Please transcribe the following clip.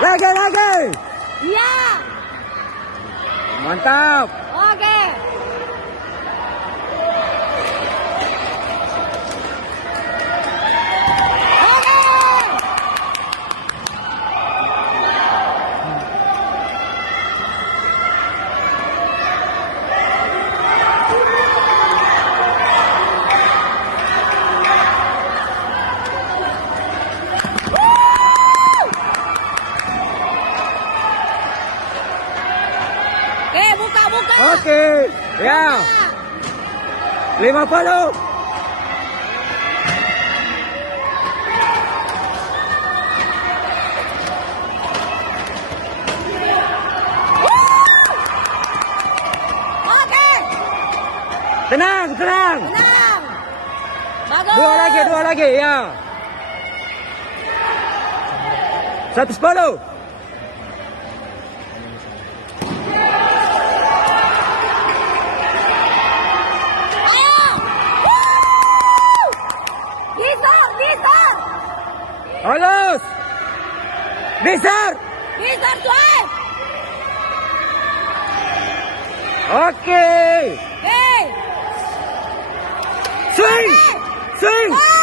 Lagi. Iya. Mantap. Oke. Oke, buka. Oke. Ya. 50. Oke. Tenang. Tenang. Bagus. Dua lagi, ya. 110. Ayo. Woo! Disor. Halus. Besar. Disor, Tuan. Oke. Oke. Swing. Oke.